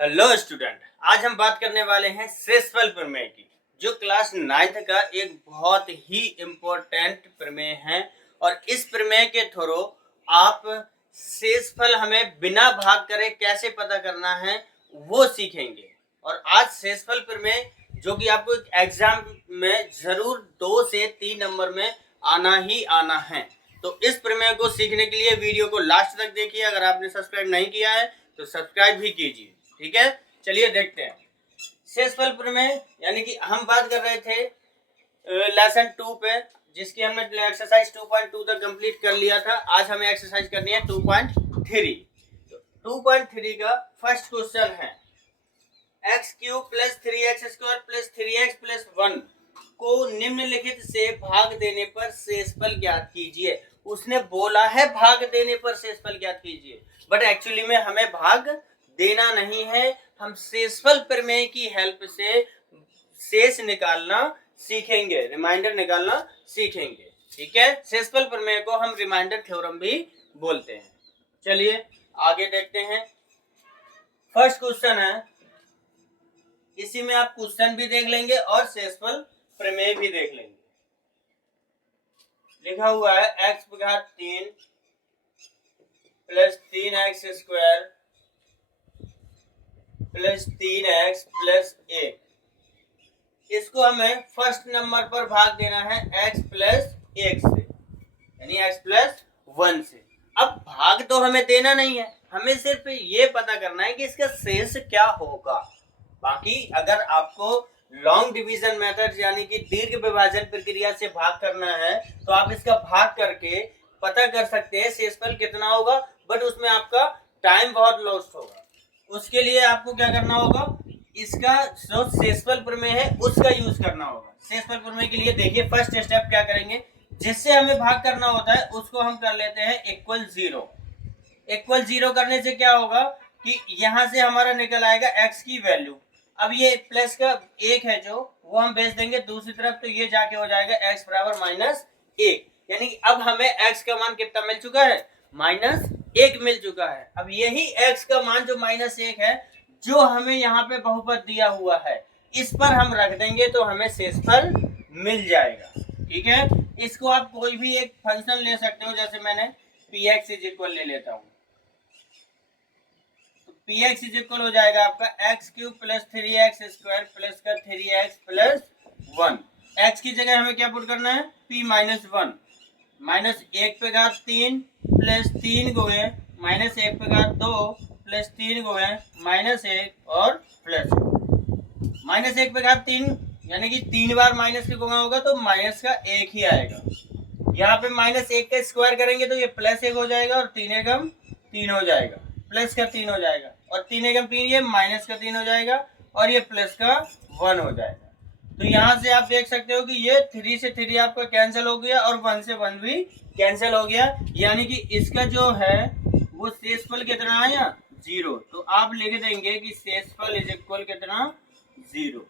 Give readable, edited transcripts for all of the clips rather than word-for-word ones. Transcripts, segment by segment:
Hello student, आज हम बात करने वाले हैं शेषफल प्रमेय की, जो क्लास 9th का एक बहुत ही इम्पोर्टेंट प्रमेय है। और इस प्रमेय के थ्रू आप शेषफल हमें बिना भाग करे कैसे पता करना है वो सीखेंगे। और आज शेषफल प्रमेय जो कि आपको एग्जाम में जरूर 2 से 3 नंबर में आना ही आना है। तो इस प्रमेय को सीखने के लिए वीडियो को लास्ट तक देखिए। अगर आपने सब्सक्राइब नहीं किया है तो सब्सक्राइब भी कीजिए। ठीक है, चलिए देखते हैं शेषफल प्रमेय। यानी कि हम बात कर रहे थे लेसन 2 पे, जिसकी हमने एक्सरसाइज 2.2 तक कंप्लीट कर लिया था। आज हमें एक्सरसाइज करनी है 2.3। तो 2.3 का फर्स्ट क्वेश्चन है x cube plus 3x square plus 3x plus 1 को निम्नलिखित से भाग देने पर शेषफल ज्ञात कीजिए। उसने बोला है भाग देने पर शेषफल ज्ञात कीजिए, बट एक्चुअली में हमें भाग देना नहीं है। हम शेषफल प्रमेय की हेल्प से शेष निकालना सीखेंगे, रिमाइंडर निकालना सीखेंगे। ठीक है, शेषफल प्रमेय को हम रिमाइंडर थ्योरम भी बोलते हैं। चलिए आगे देखते हैं। फर्स्ट क्वेश्चन है, इसी में आप क्वेश्चन भी देख लेंगे और शेषफल प्रमेय भी देख लेंगे। लिखा हुआ है x घात 3 plus 3x square plus 3x plus 1। इसको हमें फर्स्ट नंबर पर भाग देना है x प्लस 1 से, यानी x प्लस 1 से। अब भाग तो हमें देना नहीं है, हमें सिर्फ ये पता करना है कि इसका शेष क्या होगा। बाकी अगर आपको लॉन्ग डिवीजन मेथड यानी कि दीर्घ विभाजन प्रक्रिया से भाग करना है तो आप इसका भाग करके पता कर सकते हैं शेषफल कितना होगा, बट उसमें आपका टाइम बहुत लॉस्ट होगा। उसके लिए आपको क्या करना होगा, इसका जो शेषफल प्रमेय है उसका यूज करना होगा। शेषफल प्रमेय के लिए देखिए फर्स्ट स्टेप क्या करेंगे, जिससे हमें भाग करना होता है उसको हम कर लेते हैं इक्वल 0। इक्वल 0 करने से क्या होगा कि यहां से हमारा निकल आएगा x की वैल्यू। अब ये प्लस का 1 है जो वो हम भेज देंगे दूसरी तरफ, तो ये जाके हो जाएगा x बराबर -1। यानी कि अब हमें x का मान कितना मिल चुका है, -1 मिल चुका है। अब यही x का मान जो -1 है जो हमें यहाँ पे बहुपद दिया हुआ है, इस पर हम रख देंगे तो हमें शेषफल मिल जाएगा। ठीक है, इसको आप कोई भी एक फंक्शन ले सकते हो, जैसे मैंने px इज इक्वल ले लेता हूँ। px इज इक्वल हो जाएगा आपका x cube plus 3x square plus का 3x प्लस 1। x की जगह हमें क्या पुट करना है, p माइनस 1 माइनस 1 पे घात 3 प्लस 3 गुणे माइनस 1 पे घात 2 प्लस 3 गुणे -1 और प्लस -1 पे घात 3, यानी कि 3 बार माइनस के गुणा होगा तो माइनस का 1 ही आएगा। यहाँ पे -1 का स्क्वायर करेंगे तो ये +1 हो जाएगा और 3 एकम 3 हो जाएगा, प्लस का 3 हो जाएगा और 3 एकम 3 ये माइनस का 3 हो जाएगा और ये प्लस का 1 हो जाएगा। तो यहाँ से आप देख सकते हो कि ये 3 से 3 आपका कैंसिल हो गया और 1 से 1 भी कैंसिल हो गया, यानी कि इसका जो है वो शेषफल कितना आया, 0। तो आप लिख देंगे कि शेषफल इज इक्वल कितना, 0।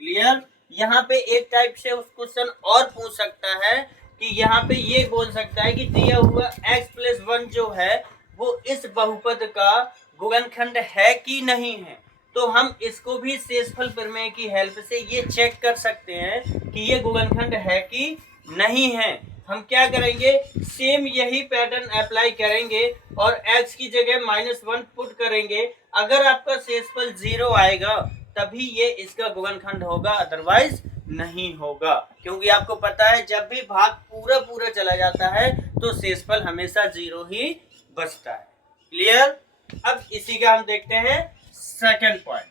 क्लियर। यहाँ पे एक टाइप से उस क्वेश्चन और पूछ सकता है कि यहाँ पे ये बोल सकता है कि दिया हुआ x प्लस 1 जो है वो इस बहुपद का गुणनखंड है कि नहीं है। तो हम इसको भी शेषफल प्रमेय की हेल्प से ये चेक कर सकते हैं कि ये गुणनखंड है कि नहीं है। हम क्या करेंगे, सेम यही पैटर्न अप्लाई करेंगे और x की जगह -1 पुट करेंगे। अगर आपका शेषफल 0 आएगा तभी ये इसका गुणनखंड होगा, अदरवाइज नहीं होगा। क्योंकि आपको पता है जब भी भाग पूरा चला जाता है तो शेषफल हमेशा 0 ही बचता है। क्लियर। अब इसी का हम देखते हैं सेकंड पॉइंट।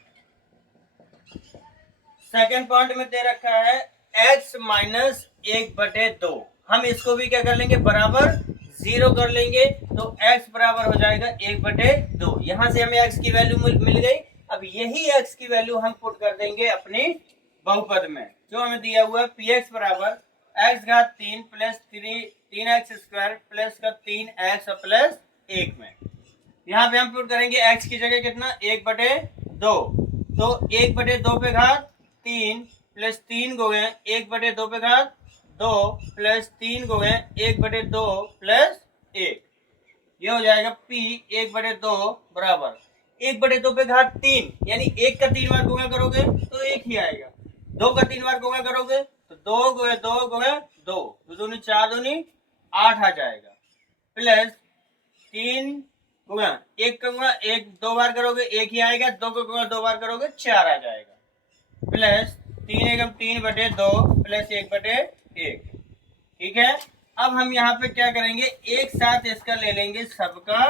सेकंड पॉइंट में दे रखा है x माइनस 1/2। हम इसको भी क्या कर लेंगे, बराबर 0 कर लेंगे तो x बराबर हो जाएगा 1/2। यहां से हमें x की वैल्यू मिल गई। अब यही x की वैल्यू हम पुट कर देंगे अपने बहुपद में जो हमें दिया हुआ है px बराबर x घात 3 प्लस 3x स्क्वायर प्लस का 3x प्लस 1 में। यहाँ पे हम पुट करेंगे x की जगह कितना, 1/2। तो 1/2 पे घात 3 प्लस 3 गुणे 1/2 पे घात 2 प्लस 3 गुणे 1/2 प्लस 1, ये हो जाएगा p 1/2 बराबर 1 बटे 2 पे घात 3, यानी 1 का 3 बार गुणा करोगे तो 1 ही आएगा। 2 का 3 बार गुणा करोगे तो 2 गुणे 2 गुणे 2, 2 दूनी 4 दूनी 8 आ जाएगा, प्लस 3 गुणा 1 का गुणा 1 2 बार करोगे 1 ही आएगा, 2 का गुणा 2 बार करोगे 4 आ जाएगा, प्लस 3 एकम 3 बटे 2 प्लस 1 बटे 1। ठीक है, अब हम यहाँ पे क्या करेंगे, एक साथ इसका ले लेंगे सबका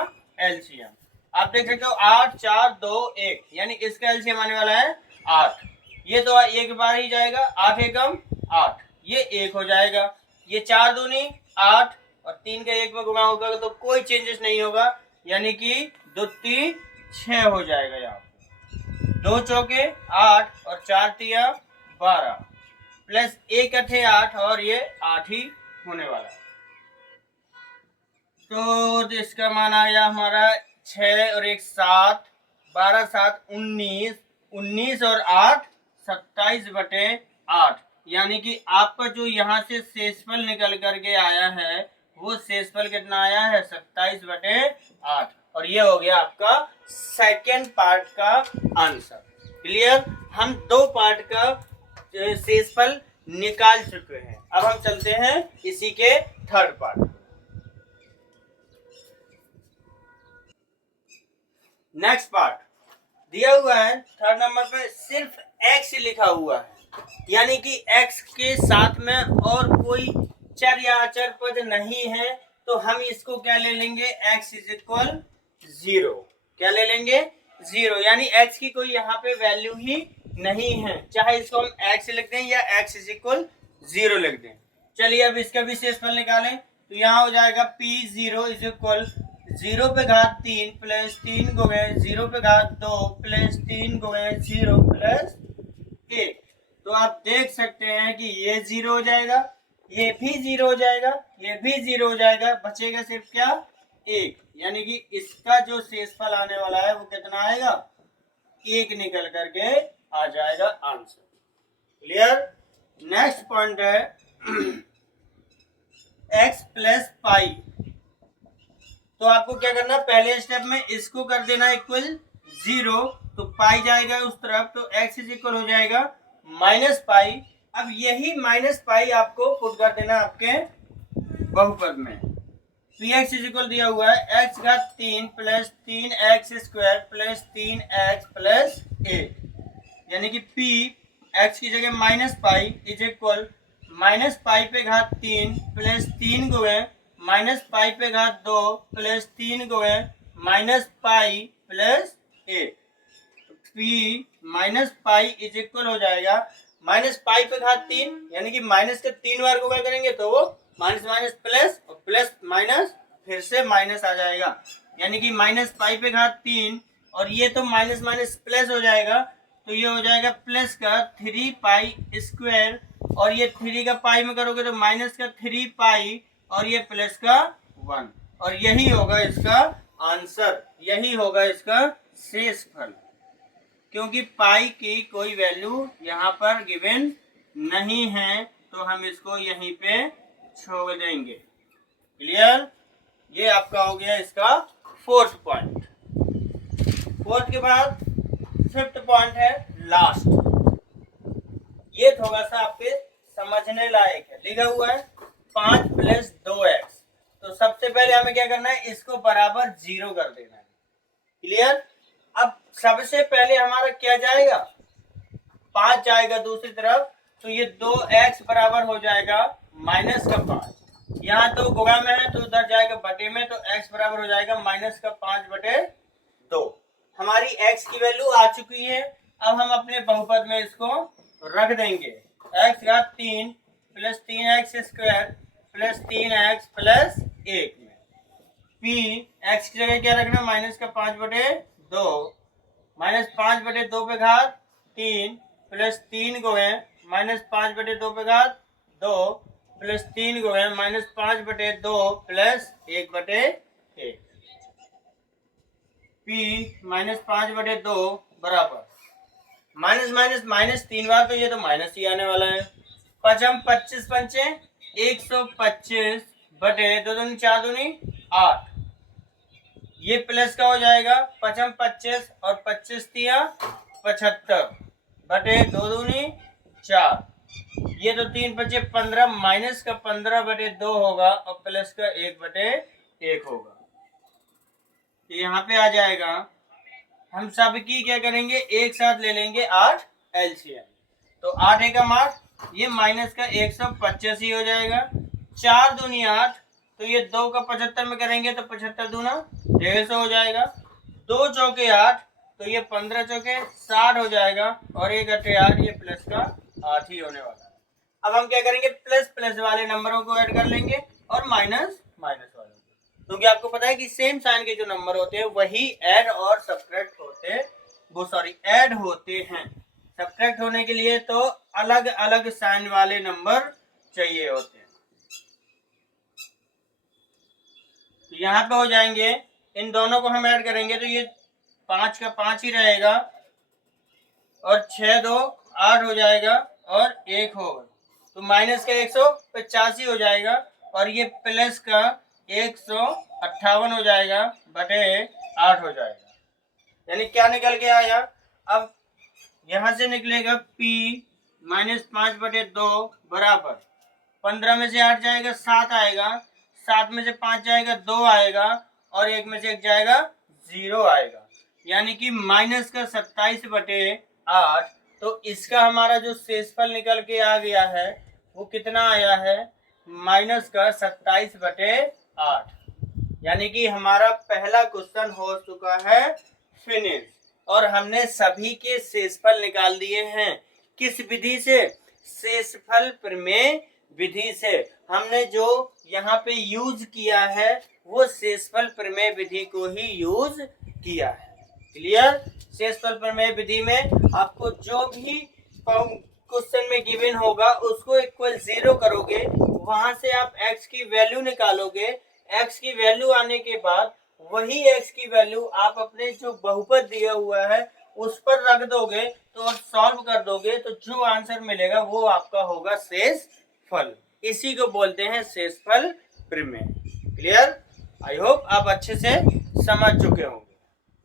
एलसीएम। आप देख सकते हो 8 4 2 1, यानी इसका एलसीएम आने वाला है 8। ये तो एक बार ही जाएगा, 8 एकम 8, ये 1 हो जाएगा। ये 4 दूनी 8 और 3 का 1 में गुणा होगा तो कोई चेंजेस नहीं होगा, यानी कि 2 3 6 हो जाएगा। यहाँ पे 2 चौके 8 और 4 तिया 12, प्लस 1 अठे 8 और ये 8 ही होने वाला है। तो इसका मान आया हमारा 6 और 1 7, 12 7 19, 19 और 8 27 बटे 8, यानी कि आपका जो यहाँ से शेषफल निकल करके आया है वो शेषफल कितना आया है 27 बटे 8, और ये हो गया आपका सेकेंड पार्ट का आंसर। क्लियर, हम 2 पार्ट का शेषफल निकाल चुके हैं। अब हम चलते हैं इसी के थर्ड पार्ट। नेक्स्ट पार्ट दिया हुआ है थर्ड नंबर पे, सिर्फ x लिखा हुआ है, यानी कि x के साथ में और कोई चर या अचर पद नहीं है, तो हम इसको क्या ले लेंगे, x इज इक्वल 0। क्या ले लेंगे, 0, यानी x की कोई यहाँ पे वैल्यू ही नहीं है, चाहे इसको हम x लिख दें या x इज इक्वल 0 लिख दें। चलिए अब इसका भी शेषफल निकालें, तो यहाँ हो जाएगा p0 इज इक्वल 0 पे घात 3 प्लस 3 गुणे 0 पे घात 2 प्लस 3 गुणे 0 प्लस 1। तो आप देख सकते हैं कि ये 0 हो जाएगा, ये भी 0 हो जाएगा, ये भी 0 हो जाएगा, बचेगा सिर्फ क्या, 1, यानी कि इसका जो शेषफल आने वाला है वो कितना आएगा, 1 निकल करके आ जाएगा आंसर। क्लियर। नेक्स्ट पॉइंट है x प्लस पाई। तो आपको क्या करना, पहले स्टेप में इसको कर देना इक्वल 0, तो पाई जाएगा उस तरफ, तो x इज इक्वल हो जाएगा माइनस पाई। अब यही माइनस पाई आपको पुट कर देना आपके बहुपद में। px इज इक्वल दिया हुआ है x घात 3 plus 3x square plus 3x plus 1, यानी कि p x की जगह minus pi is equal minus pi पे घात 3 प्लस 3 गुणे माइनस पाई पे घात 2 प्लस 3 गुणे minus pi plus 1। p minus pi is equal हो जाएगा माइनस पाई पे घात 3, यानी कि माइनस के 3 बार गुणा करेंगे तो वो माइनस माइनस प्लस और प्लस माइनस फिर से माइनस आ जाएगा, यानी कि माइनस पाई पे घात 3 और ये तो माइनस माइनस प्लस हो जाएगा, तो ये हो जाएगा प्लस का 3 पाई स्क्वायर, और ये 3 का पाई में करोगे तो माइनस का 3 पाई और ये प्लस का 1, और यही होगा इसका आंसर, यही होगा इसका शेषफल, क्योंकि पाई की कोई वैल्यू यहाँ पर गिवन नहीं है, तो हम इसको यहीं पे छोड़ देंगे। क्लियर, ये आपका हो गया इसका फोर्थ पॉइंट। फोर्थ के बाद फिफ्थ पॉइंट है लास्ट, ये थोड़ा सा आपके समझने लायक है। लिखा हुआ है 5 प्लस 2x, तो सबसे पहले हमें क्या करना है, इसको बराबर 0 कर देना है। क्लियर, अब सबसे पहले हमारा क्या जाएगा, 5 जाएगा दूसरी तरफ, तो ये 2x बराबर हो जाएगा माइनस का 5, यहाँ तो गुणा में है तो उधर जाएगा बटे में, तो x बराबर हो जाएगा माइनस का 5 बटे 2। हमारी x की वैल्यू आ चुकी है, अब हम अपने बहुपद में इसको रख देंगे, x घात 3 plus 3x square plus 3x plus 1 में p x की जगह क्या रखना, माइनस का 5 बटे 2 माइनस 5 बटे 2 पे घात 3 प्लस 3 गुणे माइनस 5 बटे 2 पे घात 2 प्लस 3 गुणे माइनस 5 बटे 2 प्लस 1 बटे 1। p माइनस 5 बटे 2 बराबर माइनस माइनस माइनस 3 बार, तो ये तो माइनस ही आने वाला है। 5 25 पंचे 125 बटे 2 दूनी 4 दूनी 8, ये प्लस का हो जाएगा 5 25 और 25 तिया 75 बटे 2 दूनी 4, ये तो 3 बचे 15 माइनस का 15 बटे 2 होगा और प्लस का 1 बटे 1 होगा। तो यहाँ पे आ जाएगा, हम सबकी क्या करेंगे एक साथ ले लेंगे 8 एलसीएम, तो 8 एकम 8, ये माइनस का 185 हो जाएगा, 4 दूनी 8, तो ये 2 का 75 में करेंगे तो 75 दूना 150 हो जाएगा, 2 चौके 8, तो ये 15 चौके 60 हो जाएगा और 1 अट्ठे 8, ये प्लस का 8 ही होने वाला है। अब हम क्या करेंगे, प्लस प्लस वाले नंबरों को ऐड कर लेंगे और माइनस माइनस वाले, क्योंकि आपको पता है कि सेम साइन के जो नंबर होते हैं वही ऐड और सब्ट्रैक्ट होते ऐड होते हैं। सब्ट्रैक्ट होने के लिए तो अलग अलग साइन वाले नंबर चाहिए होते हैं। तो यहाँ पे हो जाएंगे, इन दोनों को हम ऐड करेंगे तो ये 5 का 5 ही रहेगा और 6 2 8 हो जाएगा और 1 होगा, तो माइनस का 185 हो जाएगा और ये प्लस का 158 हो जाएगा बटे 8 हो जाएगा। यानी क्या निकल के आया, अब यहां से निकलेगा P माइनस 5 बटे 2 बराबर 15 में से 8 जाएगा 7 आएगा, 7 में से 5 जाएगा 2 आएगा और 1 में से 1 जाएगा 0 आएगा, यानी कि माइनस का 27 बटे 8। तो इसका हमारा जो शेषफल निकल के आ गया है वो कितना आया है, माइनस का 27 बटे 8, यानी कि हमारा पहला क्वेश्चन हो चुका है फिनिश और हमने सभी के शेषफल निकाल दिए हैं। किस विधि से, शेषफल प्रमेय विधि से। हमने जो यहाँ पे यूज किया है वो शेषफल प्रमेय विधि को ही यूज किया है। क्लियर। शेषफल प्रमेय विधि में आपको जो भी क्वेश्चन में गिवन होगा उसको इक्वल 0 करोगे, वहां से आप x की वैल्यू निकालोगे, x की वैल्यू आने के बाद वही x की वैल्यू आप अपने जो बहुपद दिया हुआ है उस पर रख दोगे तो और सॉल्व कर दोगे तो जो आंसर मिलेगा वो आपका होगा शेषफल। इसी को बोलते हैं शेषफल प्रमेय। क्लियर। आई होप आप अच्छे से समझ चुके होंगे।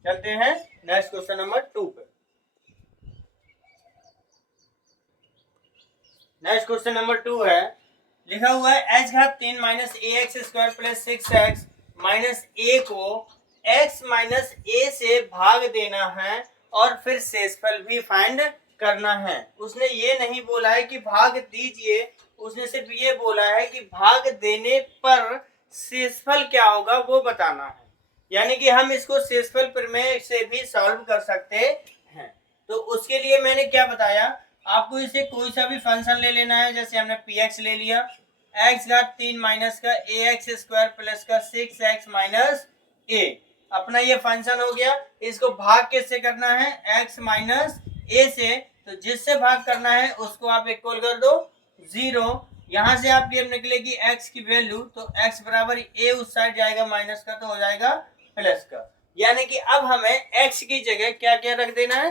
चलते हैं नेक्स्ट क्वेश्चन नंबर 2 पे। नेक्स्ट क्वेश्चन नंबर 2 है, लिखा हुआ है h घात 3 minus ax square plus 6x minus a को x माइनस a से भाग देना है और फिर शेषफल भी फाइंड करना है। उसने ये नहीं बोला है कि भाग दीजिए, उसने सिर्फ ये बोला है कि भाग देने पर शेषफल क्या होगा वो बताना है। यानी कि हम इसको शेषफल प्रमेय से भी सॉल्व कर सकते हैं। तो उसके लिए मैंने क्या बताया, आपको इसे कोई सा भी फंक्शन ले लेना है। जैसे हमने px ले लिया, x घात 3 माइनस का ax स्क्वायर प्लस का 6x माइनस a, अपना ये फंक्शन हो गया। इसको भाग किससे करना है, x माइनस a से, तो जिससे भाग करना है उसको आप इक्वल कर दो 0। यहां से आपकी अब निकलेगी x की वैल्यू, तो x बराबर a उस साइड जाएगा माइनस का तो हो जाएगा प्लस का। यानी कि अब हमें x की जगह क्या क्या रख देना है,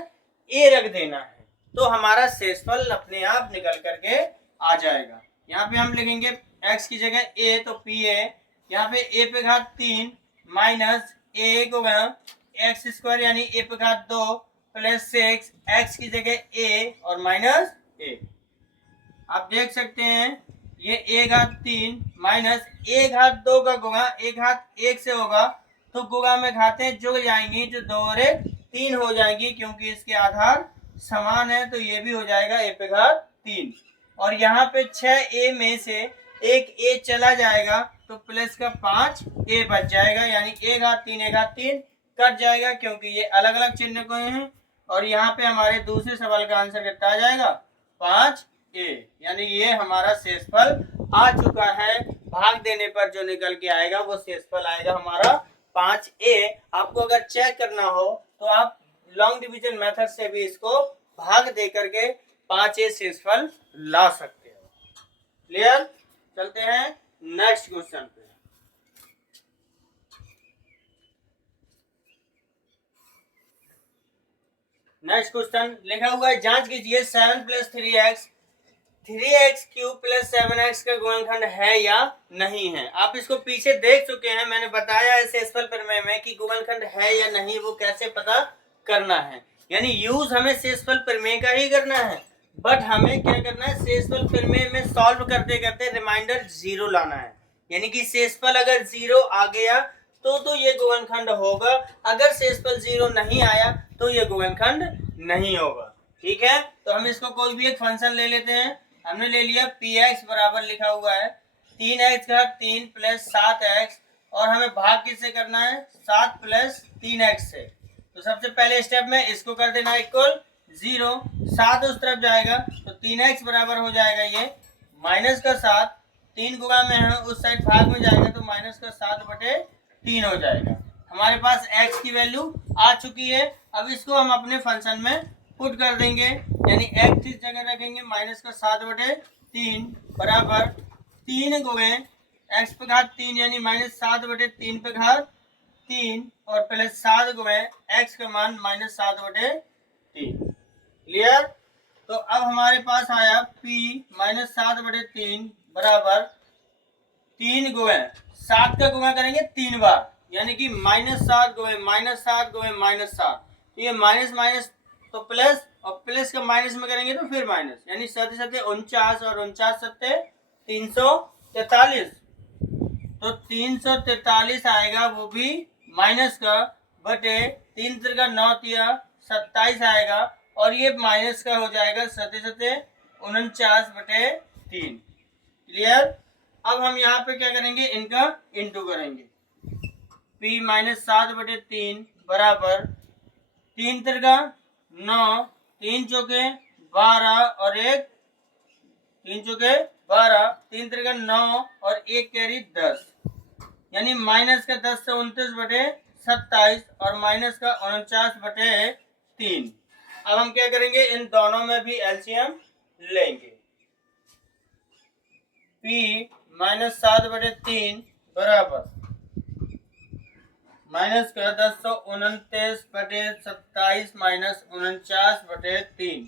a रख देना है, तो हमारा शेषफल अपने आप निकल करके आ जाएगा। यहाँ पे हम लिखेंगे x की जगह a, तो pa, यहाँ पे a पे घात 3 माइनस a को x स्क्वायर यानी a पे घात 2 प्लस 6, x की जगह a और माइनस a। आप देख सकते हैं ये a घात 3 माइनस a घात 2 का गुणा a घात 1 से होगा, तो गुणा में घातें जुड़ जाएंगी, जो 2 और 1 3 हो जाएंगी, क्योंकि इसके आधार समान है, तो ये भी हो जाएगा a पे घात 3। और यहाँ पे 6a में से एक a चला जाएगा तो प्लस का 5a बच जाएगा, यानी a घात 3 कट जाएगा क्योंकि ये अलग अलग चिन्ह को हैं। और यहाँ पे हमारे दूसरे सवाल का आंसर कितना आ जाएगा, 5a, यानी ये हमारा शेषफल आ चुका है। भाग देने पर जो निकल के आएगा वो शेषफल आएगा हमारा 5a। आपको अगर चेक करना हो तो आप लॉन्ग डिवीजन मेथड से भी इसको भाग दे करके 5a शेषफल ला सकते हो। क्लियर। चलते हैं नेक्स्ट क्वेश्चन पे। नेक्स्ट क्वेश्चन लिखा हुआ है, जांच कीजिए 7 + 3x 3x³ प्लस 7x का गुणनखंड है या नहीं है। आप इसको पीछे देख चुके हैं, मैंने बताया है शेषफल प्रमेय में कि गुणनखंड है या नहीं वो कैसे पता करना है। यानी यूज हमें शेषफल प्रमेय का ही करना है, बट हमें क्या करना है, शेषफल प्रमेय में सॉल्व करते करते रिमाइंडर 0 लाना है। यानी कि शेषफल अगर 0 आ गया तो ये गुणनखंड होगा, अगर शेषफल 0 नहीं आया तो ये गुणनखंड नहीं होगा। ठीक है, तो हम इसको कोई भी एक फंक्शन ले लेते हैं। हमने ले लिया px बराबर लिखा हुआ है 3x³ प्लस 7x, और हमें भाग किससे करना है, 7 प्लस 3x से। तो सबसे पहले स्टेप में इसको कर देना इक्वल 0, 7 उस तरफ जाएगा तो 3x बराबर हो जाएगा ये माइनस का 7, 3 गुणा में है उस साइड भाग में जाएगा तो माइनस का 7/3 हो जाएगा। हमारे पास x की वैल्यू आ चुकी है। अब इसको हम अपने फंक्शन में पुट कर देंगे, यानी x इस जगह रखेंगे माइनस का 7/3 बराबर 3 गुणे x पे घात 3 यानी माइनस 7/3 पे घात 3 और प्लस 7 गुणे x का मान माइनस 7/3। क्लियर। तो अब हमारे पास आया p माइनस 7/3 बराबर 3 गुणे 7 का गुणा करेंगे 3 बार, यानी कि -7 गुणे -7, तो ये माइनस माइनस तो प्लस, और प्लस का माइनस में करेंगे तो फिर माइनस, यानी 7 7 49 और 49 7 343, तो 343 आएगा, वो भी माइनस का बटे 3 का 9 27 आएगा, और ये माइनस का हो जाएगा 7 7 49/3। क्लियर। अब हम यहाँ पे क्या करेंगे, इनका इंटू करेंगे। p माइनस 7/3 बराबर 3 का 9, 3 चौके 12 और 1 3 चौके 12, 3 का 9 और 1 कैरी 10, यानी माइनस का 10 से 29/27 और माइनस का 49/3। अब हम क्या करेंगे, इन दोनों में भी एलसीएम लेंगे। p माइनस 7/3 बराबर माइनस का 1029/27 माइनस 49/3,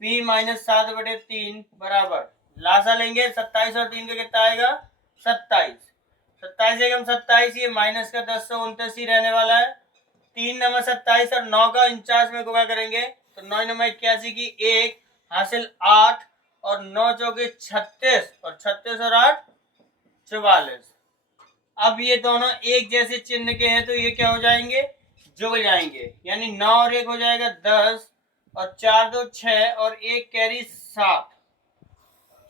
p माइनस 7/3 बराबर लासा लेंगे 27 और 3 का कितना आएगा 27, 27 एकम 27, ये माइनस का 1029 ही रहने वाला है। 3 नंबर 27 और 9 का 49 में गुणा करेंगे तो 9 नंबर 81 की 1 हासिल 8 और 9 चौके 36 और 36 और 8 44। अब ये दोनों एक जैसे चिन्ह के हैं तो ये क्या हो जाएंगे, जुड़ जाएंगे, यानी 9 और 1 हो जाएगा 10 और 4 2 6 और 1 कैरी 7,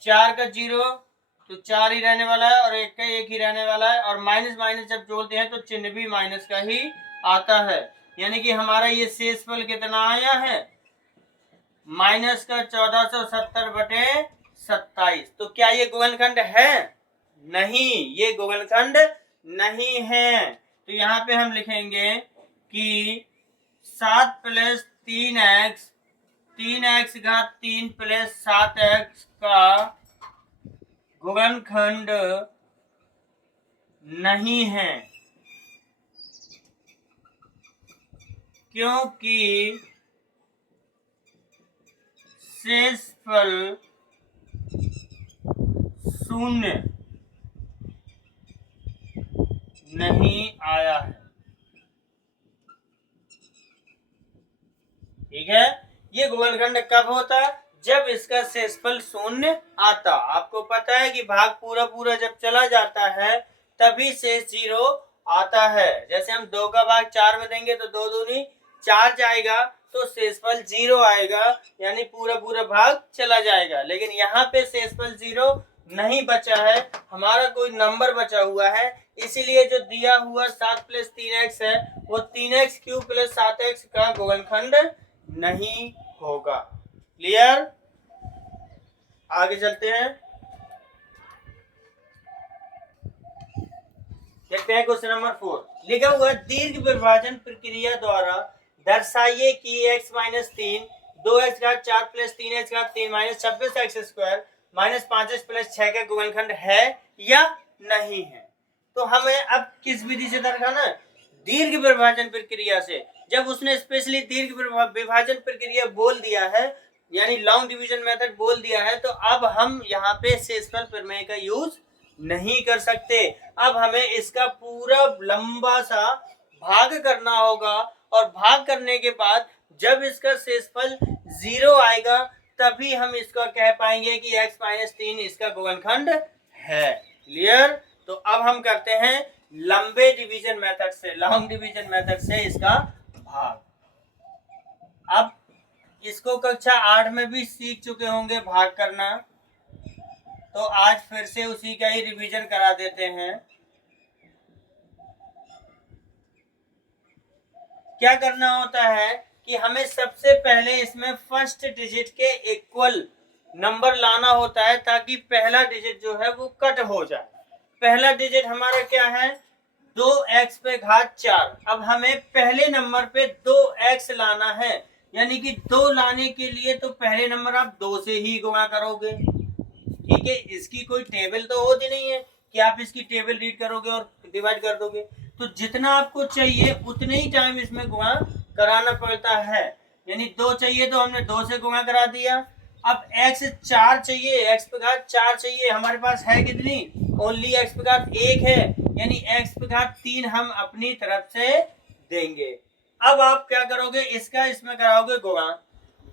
4 का 0 तो 4 ही रहने वाला है और 1 का 1 ही रहने वाला है, और माइनस माइनस जब जोड़ते हैं तो चिन्ह भी माइनस का ही आता है, यानी कि हमारा ये शेषफल कितना आया है, माइनस का 1470/27। तो क्या ये गुणनखंड है, नहीं, ये गुणनखंड नहीं है। तो यहाँ पे हम लिखेंगे कि 7 प्लस 3x 3x घात 3 प्लस 7x का गुणनखंड नहीं है, क्योंकि शेषफल 0 नहीं आया है। ठीक है, ये गुणनखंड कब होता है, जब इसका शेषफल 0 आता। आपको पता है कि भाग पूरा पूरा जब चला जाता है तभी शेष 0 आता है। जैसे हम 2 का भाग 4 में देंगे तो 2 दूनी 4 जाएगा तो शेषफल 0 आएगा, यानी पूरा पूरा भाग चला जाएगा। लेकिन यहाँ पे शेषफल 0 नहीं बचा है, हमारा कोई नंबर बचा हुआ है, इसीलिए जो दिया हुआ 7 प्लस 3x है वो 3x³ प्लस 7x का गुणनखंड नहीं होगा। क्लियर। आगे चलते हैं, देखते हैं क्वेश्चन नंबर 4। लिखा हुआ दीर्घ विभाजन प्रक्रिया द्वारा दर्शाइए कि x माइनस 3 2x घात 4 प्लस 3x घात 3 minus 26x² minus 5x plus 6 का गुणनखंड है या नहीं है। तो हमें अब किस विधि से दर्शाना है, दीर्घ विभाजन प्रक्रिया से। जब उसने स्पेशली दीर्घ विभाजन प्रक्रिया बोल दिया है, यानी लॉन्ग डिवीजन मेथड बोल दिया है, तो अब हम यहाँ पे शेषफल प्रमेय का यूज नहीं कर सकते। अब हमें इसका पूरा लंबा सा भाग करना होगा, और भाग करने के बाद जब इसका शेषफल 0 आएगा तभी हम इसका कह पाएंगे कि x-3 इसका गुणनखंड है। क्लियर? तो अब हम करते हैं लंबे डिवीजन मेथड से, लॉन्ग डिवीजन मेथड से इसका भाग। अब इसको कक्षा 8 में भी सीख चुके होंगे भाग करना, तो आज फिर से उसी का ही रिवीजन करा देते हैं। क्या करना होता है कि हमें सबसे पहले इसमें फर्स्ट डिजिट के इक्वल नंबर लाना होता है, ताकि पहला डिजिट जो है वो कट हो जाए। पहला डिजिट हमारा क्या है? 2x पे घात 4। अब हमें पहले नंबर पे 2x लाना है, यानी कि 2 लाने के लिए तो पहले नंबर आप 2 से ही गुणा करोगे। ठीक है, इसकी कोई टेबल तो होती नहीं है कि आप इसकी टेबल रीड करोगे और डिवाइड कर दोगे। तो जितना आपको चाहिए उतने ही टाइम इसमें गुणा कराना पड़ता है। यानी 2 चाहिए तो हमने 2 से गुणा करा दिया। अब x 4 चाहिए, x पे घात 4 चाहिए, हमारे पास है कितनी? ओनली x पे घात 1 है, यानी x पे घात 3 हम अपनी तरफ से देंगे। अब आप क्या करोगे? इसका इसमें कराओगे गुणा।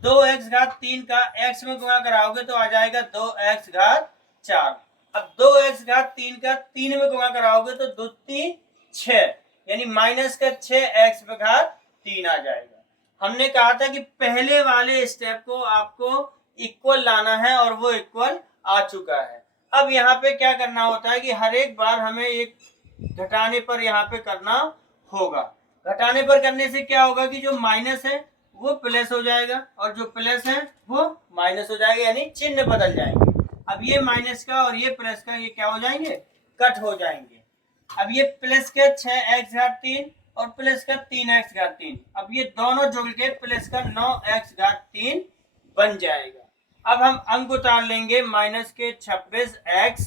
2x घात 3 का x में गुणा कराओगे तो आ जाएगा 2x घात 4। अब 2x घात 3 का 3 में गुणा कराओगे तो 2 3 6, यानी माइनस का 6x पे घात 3 आ जाएगा। हमने कहा था कि पहले वाले स्टेप को आपको इक्वल लाना है, और वो इक्वल आ चुका है। अब यहाँ पे क्या करना होता है कि हर एक बार हमें एक घटाने पर यहाँ पे करना होगा। घटाने पर करने से क्या होगा कि जो माइनस है वो प्लस हो जाएगा, और जो प्लस है वो माइनस हो जाएगा, यानी चिन्ह बदल जाएंगे। अब ये माइनस का और ये प्लस का ये क्या हो जाएंगे? कट हो जाएंगे। अब ये प्लस का 6x घात 3 और प्लस का 3x घात 3, अब ये दोनों जुड़ के प्लस का 9x घात 3 बन जाएगा। अब हम अंक उतार लेंगे माइनस के 26x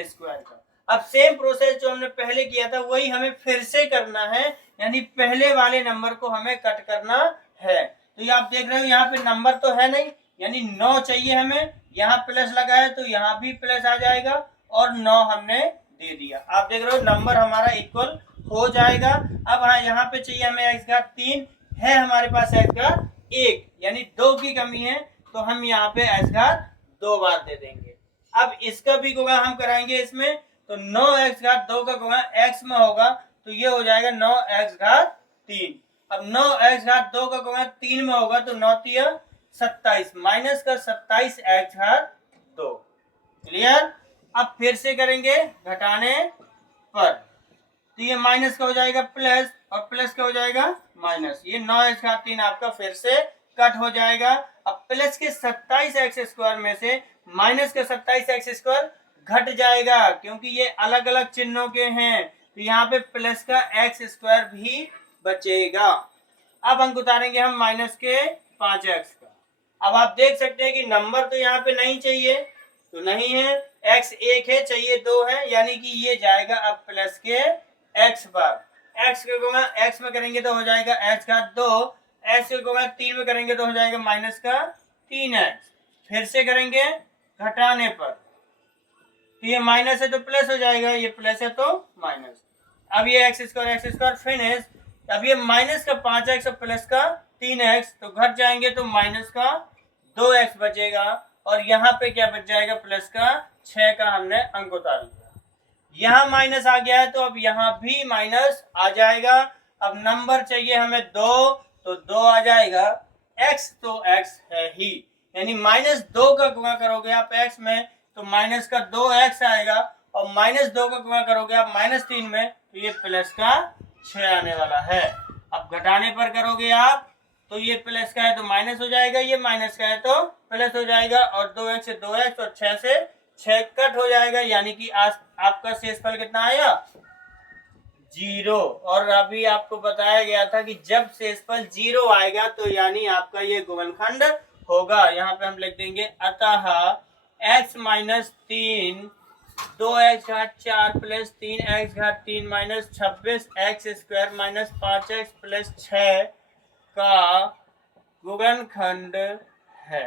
स्क्वायर का। अब सेम प्रोसेस जो हमने पहले किया था वही हमें फिर से करना है, यानी पहले वाले नंबर को हमें कट करना है। तो ये आप देख रहे हो यहाँ पे नंबर तो है नहीं, यानी 9 चाहिए हमें, यहाँ प्लस लगा है तो यहाँ भी प्लस आ जाएगा, और 9 हमने दे दिया। आप देख रहे हो नंबर हमारा इक्वल हो जाएगा। अब हाँ, यहाँ पे चाहिए हमें x घात 3, है हमारे पास x घात 1, यानी 2 की कमी है, तो हम यहाँ पे x घात 2 बार दे देंगे। अब इसका भी गुणा हम कराएंगे इसमें, तो 9x घात 2 का गुणा x में होगा तो ये हो जाएगा 9x घात 3। अब 9x घात 2 का गुणा 3 में होगा तो 9 3 27, माइनस का 27x घात 2। क्लियर? अब फिर से करेंगे घटाने पर, तो ये माइनस का हो जाएगा प्लस, और प्लस का हो जाएगा माइनस। ये 9x घात 3 आपका फिर से कट हो जाएगा। अब प्लस के 27x स्क्वायर में से माइनस का 27x स्क्वायर घट जाएगा, क्योंकि ये अलग अलग चिन्हों के हैं, तो यहाँ पे प्लस का x स्क्वायर भी बचेगा। अब अंक उतारेंगे हम माइनस के 5x का। अब आप देख सकते हैं कि नंबर तो यहाँ पे नहीं चाहिए, तो नहीं है, x 1 है, चाहिए 2 है, यानी कि ये जाएगा अब प्लस के x बार। x के गुणा x में करेंगे तो हो जाएगा x घात 2, x के गुणा 3 में करेंगे तो हो जाएगा माइनस का 3x। फिर से करेंगे घटाने पर, तो ये माइनस है तो प्लस हो जाएगा, ये प्लस है तो माइनस। अब ये x स्क्वायर फिनिश। अब ये माइनस का 5x और प्लस का 3x तो घट जाएंगे, तो माइनस का 2x बचेगा, और यहाँ पे क्या बच जाएगा? प्लस का 6 का हमने अंक उतार लिया। यहाँ माइनस आ गया है तो अब यहाँ भी माइनस आ जाएगा। अब नंबर चाहिए हमें 2, तो 2 आ जाएगा, x तो x है ही, यानी -2 का गुणा करोगे आप x में तो माइनस का 2x आएगा, और -2 का गुणा करोगे आप -3 में तो ये प्लस का 6 आने वाला है। अब घटाने पर करोगे आप तो ये प्लस का है तो माइनस हो जाएगा, ये माइनस का है तो प्लस हो जाएगा, और 2x से 2x और 6 से 6 कट हो जाएगा, यानी कि आज आपका शेषफल कितना आया? 0। और अभी आपको बताया गया था कि जब शेषफल 0 आएगा तो यानी आपका ये गुणनखंड होगा। यहाँ पे हम लिख देंगे अतः x माइनस 3 2x घात 4 प्लस 3x घात 3 minus 26x square minus 5x plus 6 का गुणनखंड है।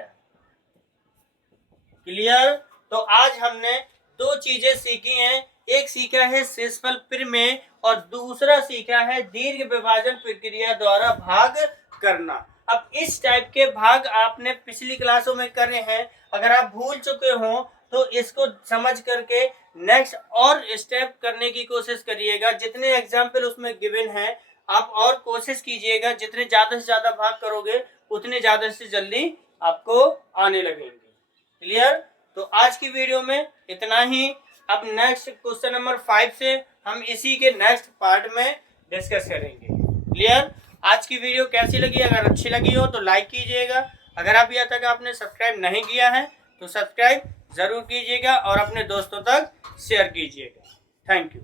क्लियर। तो आज हमने दो चीजें सीखी हैं, एक सीखा है शेषफल प्रमेय और दूसरा सीखा है दीर्घ विभाजन प्रक्रिया द्वारा भाग करना। अब इस टाइप के भाग आपने पिछली क्लासों में करे हैं, अगर आप भूल चुके हो तो इसको समझ करके नेक्स्ट और स्टेप करने की कोशिश करिएगा। जितने एग्जाम्पल उसमें गिवन है आप और कोशिश कीजिएगा, जितने ज्यादा से ज्यादा भाग करोगे उतने ज्यादा से जल्दी आपको आने लगेंगे। क्लियर। तो आज की वीडियो में इतना ही। अब नेक्स्ट क्वेश्चन नंबर 5 से हम इसी के नेक्स्ट पार्ट में डिस्कस करेंगे। क्लियर। आज की वीडियो कैसी लगी, अगर अच्छी लगी हो तो लाइक कीजिएगा, अगर अभी तक आपने सब्सक्राइब नहीं किया है तो सब्सक्राइब जरूर कीजिएगा और अपने दोस्तों तक शेयर कीजिएगा। Thank you.